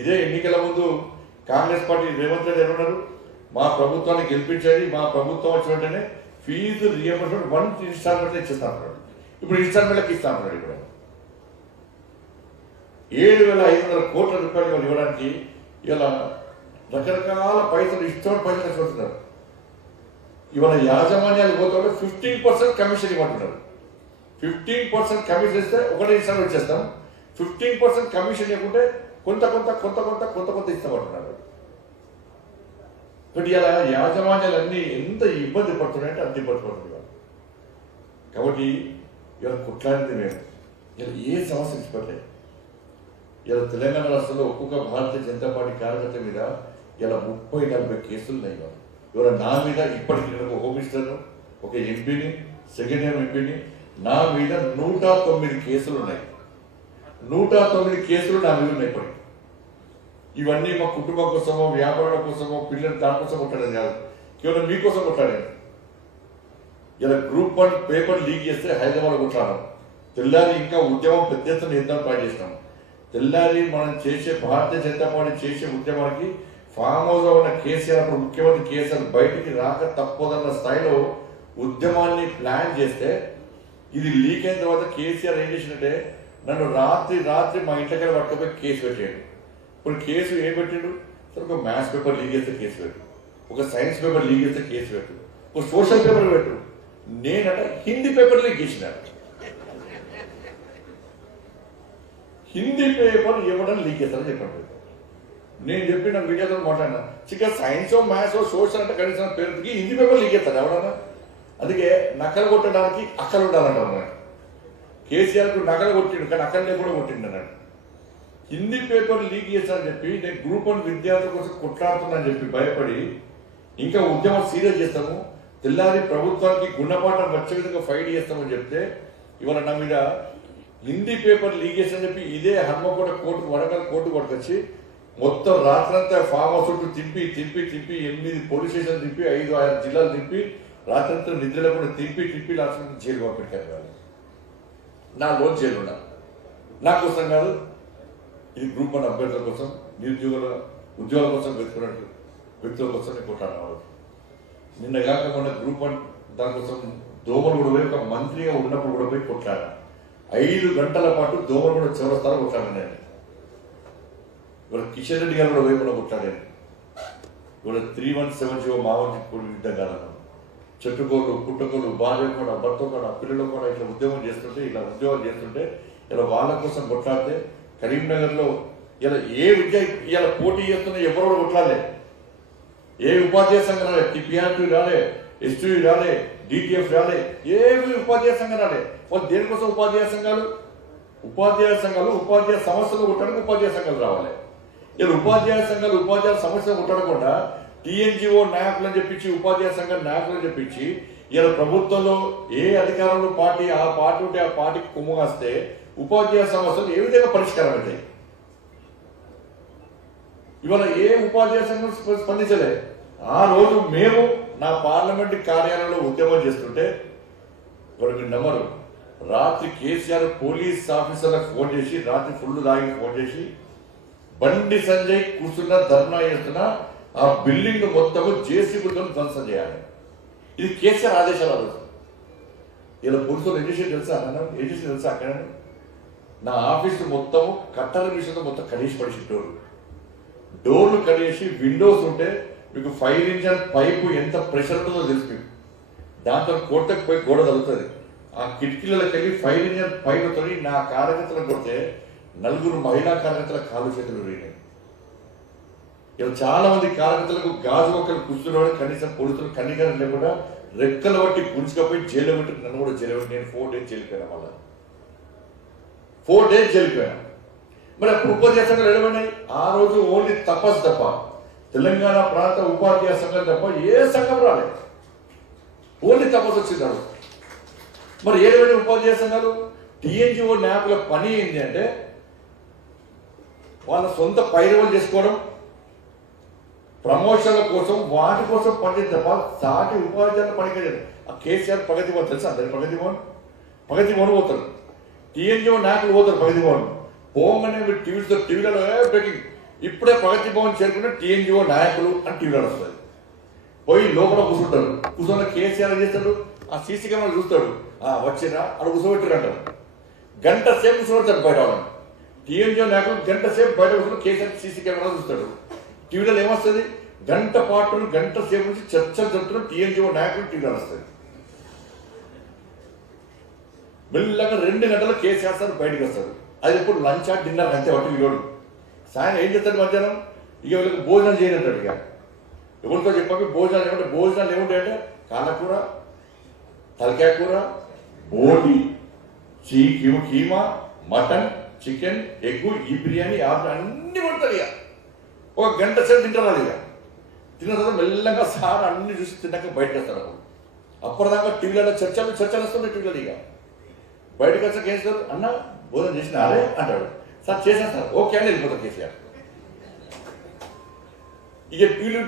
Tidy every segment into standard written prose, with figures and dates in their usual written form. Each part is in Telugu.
ఇదే ఎన్నికల ముందు కాంగ్రెస్ పార్టీ రేవంత్ రెడ్డి ఏమన్నారు, మా ప్రభుత్వాన్ని గెలిపించేది, మా ప్రభుత్వం వచ్చిన వెంటనే ఫీజు రియంబర్స్మెంట్ 1 ఇన్స్టాల్మెంట్ ఇచ్చేస్తాను. ఇప్పుడు ఇన్స్టాల్మెంట్లకు ఇస్తాను. ఇప్పుడు 7,500 కోట్ల రూపాయలు ఇవ్వడానికి ఇలా రకరకాల పైసలు ఇష్టం పైసలు ఇస్తున్నారు. ఇవాళ యాజమాన్యాలు పోతే 15% కమిషన్ ఇవ్వమంటున్నారు. 15% కమిషన్ ఇస్తే ఒకటే ఇన్స్టాల్మెంట్ వచ్చేస్తాం. 15% కమిషన్ ఇవ్వకుంటే కొంత కొంత కొంత కొంత కొంత కొంత ఇస్తామంటున్నారు. బట్ ఇలా యాజమాన్యాలన్నీ ఎంత ఇబ్బంది పడుతున్నాయంటే అంత ఇబ్బంది పడుతుంది. కాబట్టి ఇలా కొట్లాడింది మేము ఇలా ఏ సమస్య ఇచ్చిపోలేదు. ఇలా తెలంగాణ రాష్ట్రంలో ఒక్కొక్క భారతీయ జనతా పార్టీ కార్యకర్త మీద ఇలా 30-40 కేసులు ఉన్నాయి. ఇవాళ నా మీద ఇప్పటికీ నేను హోమ్ మినిస్టర్ను, ఒక ఎంపీని, సెకండ్ టైం ఎంపీని, నా మీద 109 కేసులు ఉన్నాయి. 109 కేసులు నా మీద ఉన్నాయి. ఇప్పటికి ఇవన్నీ మా కుటుంబం కోసమో, వ్యాపారాల కోసమో, పిల్లలు దానికోసం కొట్టాడని కాదు, కేవలం మీకోసం కొట్టాడని. ఇలా గ్రూప్ 1 పేపర్ లీక్ చేస్తే హైదరాబాద్ కొట్లాడాం. తెల్లారి ఇంకా ఉద్యమం పెద్ద ఎత్తున యుద్ధం ట్రై చేసినాం. తెల్లారి మనం చేసే భారతీయ జనతా పార్టీ చేసే ఉద్యమానికి ఫామ్ హౌస్ లో ఉన్న కేసీఆర్, అప్పుడు ముఖ్యమంత్రి కేసీఆర్ బయటికి రాక తప్పదన్న స్థాయిలో ఉద్యమాన్ని ప్లాన్ చేస్తే ఇది లీక్ అయిన తర్వాత కేసీఆర్ ఏం చేసినట్టే నన్ను రాత్రి మా ఇంట్లోకి పట్టుకపోయి కేసు పెట్టాడు. ఇప్పుడు కేసు ఏం పెట్టాడు? సరే ఒక మ్యాథ్స్ పేపర్ లీక్ చేస్తే కేసు పెట్టు, ఒక సైన్స్ పేపర్ లీక్ చేస్తే కేసు పెట్టు, ఒక సోషల్ పేపర్ పెట్టు. నేనట హిందీ పేపర్ లీక్ చేసినాడు. హిందీ పేపర్ ఇవ్వడం లీక్ చేస్తారని చెప్పండి. నేను చెప్పిన మీడియాతో మాట్లాడినా చిక్క సైన్స్ మ్యాథ్స్ సోషల్ అంటే కనీసం పేరుకి హిందీ పేపర్ లీక్ చేస్తారు ఎవడన్నా. అందుకే నకలు కొట్టడానికి అక్కలు ఉండాలంటారు. కేసీఆర్కు నకలు కొట్టిండు కానీ అక్కడనే కూడా కొట్టిండు అన్నాడు. హిందీ పేపర్ లీక్ చేస్తానని చెప్పి నేను గ్రూప్ 1 విద్యార్థుల కోసం కొట్లాడుతున్నానని చెప్పి భయపడి ఇంకా ఉద్యమం సీరియస్ చేస్తాము, తెల్లారి ప్రభుత్వానికి గుణపాఠం వచ్చే విధంగా ఫైట్ చేస్తామని చెప్తే ఇవాళ నా మీద హిందీ పేపర్ లీక్ చేస్తానని చెప్పి ఇదే హన్మకొండ కోర్టు, వరంగల్ కోర్టు పట్టుకొచ్చి మొత్తం రాత్రంతా ఫామ్ హౌస్ చుట్టూ తిప్పి 8 పోలీస్ స్టేషన్ తిప్పి 5-6 జిల్లాలు తిప్పి రాత్రంతా నిద్రలో కూడా తిప్పి లాస్ట్ జైలు పంపించారు. నా లోన్ జైలు ఉన్నా నా కోసం కాదు, ఇది గ్రూప్ 1 అభ్యర్థుల కోసం, ఉద్యోగాల కోసం వెతుకున్నట్టు వ్యక్తుల కోసం నేను కొట్టాను. నిన్న కాక మొన్న గ్రూప్ 1 దానికోసం దోమలు కూడా పోయి ఒక మంత్రిగా ఉన్నప్పుడు కూడా పోయి కొట్లాడా. 5 గంటల పాటు దోమలు కూడా చౌరస్తాలో కొట్లాడాను నేను. ఇవాళ కిషన్ రెడ్డి గారు కూడా పోయి కూడా కొట్లాడాను. ఇవాళ 3170 మావంటి యుద్ధం కాలను చెట్టుకోళ్ళు, పుట్టకోళ్ళు, భార్య కూడా, భర్త కూడా, పిల్లలు కూడా ఇట్లా ఉద్యోగాలు చేస్తుంటే ఇలా వాళ్ళ కోసం కొట్లాడితే కరీంనగర్లో ఇలా ఏ విద్య ఇలా పోటీ చేస్తున్నా ఎవరో కొట్లాడలే. ఏ ఉపాధ్యాయ సంఘం రాలే, టిపిఆర్టీ రాలే, ఎస్టీ రాలే, డిటిఎఫ్ రాలే, ఏమి ఉపాధ్యాయ సంఘం రాలే. వాళ్ళు దేనికోసం ఉపాధ్యాయ సంఘాలు ఉపాధ్యాయ సమస్యలు కొట్టడానికి ఉపాధ్యాయ సంఘాలు రావాలి. ఇలా ఉపాధ్యాయ సమస్యలు కొట్టడకుండా టీఎన్జిఓ నాయకులు అని చెప్పించి, ఉపాధ్యాయ సంఘం నాయకులు అని చెప్పించి ఇలా ప్రభుత్వంలో ఏ అధికారంలో పార్టీ ఆ పార్టీ ఉంటే ఆ పార్టీకి కొమ్ము కాస్తే ఉపాధ్యాయ సమస్యలు ఏ విధంగా పరిష్కారం అవుతాయి? ఇవాళ ఏ ఉపాధ్యాయ సంఘం స్పందించలే. ఆ రోజు మేము నా పార్లమెంట్ కార్యాలయంలో ఉద్యమం చేస్తుంటే ఇప్పుడు మీరు నమ్మరు, రాత్రి కేసీఆర్ పోలీస్ ఆఫీసర్లకు ఫోన్ చేసి, రాత్రి ఫుల్ దాగి ఫోన్ చేసి బండి సంజయ్ కూర్చున్న ధర్నా చేస్తున్నా ఆ బిల్డింగ్ మొత్తము జేసీబీతో ధ్వంసం చేయాలి. ఇది కేసీఆర్ ఆదేశాలు. రోజు ఇలా పోలీసులు ఏం చేసి తెలుసా అక్కడ నా ఆఫీసు మొత్తము కట్టల మిషన్తో మొత్తం కడిసి పడిచి డోర్లు కడిగేసి విండోస్ ఉంటే మీకు 5 ఇంచ్ పైపు ఎంత ప్రెషర్ ఉంటుందో తెలుసు మీకు. దాంతో కొట్టకు పోయి గోడ తగ్గుతుంది. ఆ కిటికీలకి వెళ్ళి 5 ఇంచ్ పైపుతో నా కార్యకర్తలకు కొడితే 4 మహిళా కార్యకర్తల కాలు చేతులు విరిగినాయి. ఇలా చాలా మంది కార్యకర్తలకు గాజు మొక్కలు కూర్చున్నవాడు కనీసం పోలీసులు కన్నీకరణ లేకుండా రెక్కలు బట్టి గుంజుకపోయి జైలు పెట్టి నన్ను కూడా జైలు పెట్టి నేను 4 days జైలుపోయాను. మళ్ళా 4 days జైలుపోయాను. మరి అప్పుడు ఉపాధ్యాయ సంఘాలు ఎడబడినాయి. ఆ రోజు ఓన్లీ తపస్సు తప్ప, తెలంగాణ ప్రాంత ఉపాధ్యాయ సంఘం తప్ప ఏ సంఘం రాలేదు. ఓన్లీ తపస్సు వచ్చింది. మరి ఏడబడిన ఉపాధ్యాయ సంఘాలు టీఎన్జిఓ నాయకుల పని ఏంటి అంటే వాళ్ళ సొంత పైరవలు చేసుకోవడం, ప్రమోషన్ల కోసం వాటి కోసం పని తప్ప సాటి ఉపాధ్యాయుల పనికి. ఆ కేసీఆర్ ప్రగతి భవన్ తెలుసా? అందరి ప్రగతి భవన్ పోతారు, టీఎన్జిఓ నాయకులు పోతారు ప్రగతి భవన్. పోగానే మీరు టీవీలలో బ్రేకింగ్ ఇప్పుడే ప్రగతి భవన్ చేరుకున్న టీఎన్జిఓ నాయకులు అని టీవీలో వస్తుంది. పోయి లోపల కూర్చుంటారు. కూర్చొని కేసీఆర్ చేస్తాడు, ఆ సీసీ కెమెరా చూస్తాడు, వచ్చిరా అక్కడ కూర్చోబెట్టారు అంటారు. గంట సేపు కూర్చోబెడతాడు బయట వాళ్ళని. టీఎన్జిఓ నాయకులు గంట సేపు బయట కూర్చొని కేసీఆర్ సీసీ కెమెరా చూస్తాడు. టీవీలో ఏమొస్తుంది? గంట పాటు గంట సేపు నుంచి చర్చలు జరుగుతున్న టీఎన్జిఓ నాయకులు టీవీలో వస్తుంది. మెల్లగా 2 గంటలు కేసీఆర్ సార్ బయటకు వస్తాడు. అది ఇప్పుడు లంచ్ డిన్నర్ అంతే వాటి వీడు. సాయం ఏం చేస్తాడు? మధ్యాహ్నం ఇక వీళ్ళకి భోజనం చేయనంటాడు. ఇక ఎవరితో చెప్పి భోజనాలు ఏమంటే భోజనాలు ఏముంటాయంటే కాళ్ళకూర, తలకాయ కూర, బోటి, కీమా, మటన్, చికెన్, ఎగ్గు, ఈ బిర్యానీ, అన్ని పడతారు. ఇక 1 గంట సేపు తింటారు. ఇక తిన్న తర్వాత మెల్లగా సార్ అన్ని చూసి తిన్నాక బయటకు వస్తాడు. అప్పటిదాకా టీవీలలో చర్చలు వస్తున్నాయి. టీవీలో ఇక బయటకు వచ్చాక ఏం చేస్తారు? అన్న భోజనం చేసిన అదే అంటాడు. సార్ చేశాను సార్, ఓకే అని వెళ్ళిపోతారు కేసీఆర్. ఇక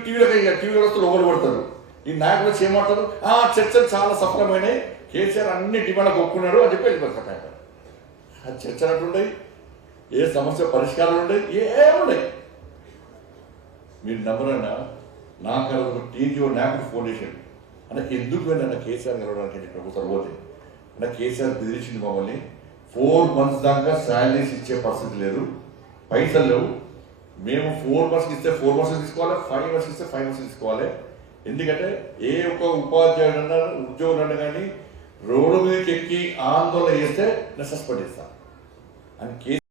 టీవీలో వస్తారు, లోపల పడతారు. ఈ నాయకులు వచ్చి ఏమంటారు? చర్చలు చాలా సఫలమైనాయి, కేసీఆర్ అన్ని డిమాండ్లకు ఒప్పుకున్నాడు అని చెప్పి వెళ్ళిపోతారు. ఆ చర్చలు అట్లుండయి, ఏ సమస్య పరిష్కారాలు ఉండయి, ఏముండయి. మీరు నమ్మరన్నా, నాకు టీవీఓ నాయకుడు ఫోన్ చేశాడు. అంటే ఎందుకు వెళ్ళిన కేసీఆర్ కలవడానికి ప్రభుత్వం పోతే అంటే కేసీఆర్ బెదిరించింది మమ్మల్ని. 4 months దాకా శాలరీస్ ఇచ్చే పరిస్థితి లేదు, పైసలు లేవు. మేము 4 months ఇస్తే 4 months తీసుకోవాలి, 5 months ఇస్తే 5 months తీసుకోవాలి. ఎందుకంటే ఏ ఒక్క ఉపాధ్యాయుడు అన్నా ఉద్యోగులు అన్నా కానీ రోడ్డు మీదకి ఎక్కి ఆందోళన చేస్తే నేను సస్పెండ్ చేస్తాను అని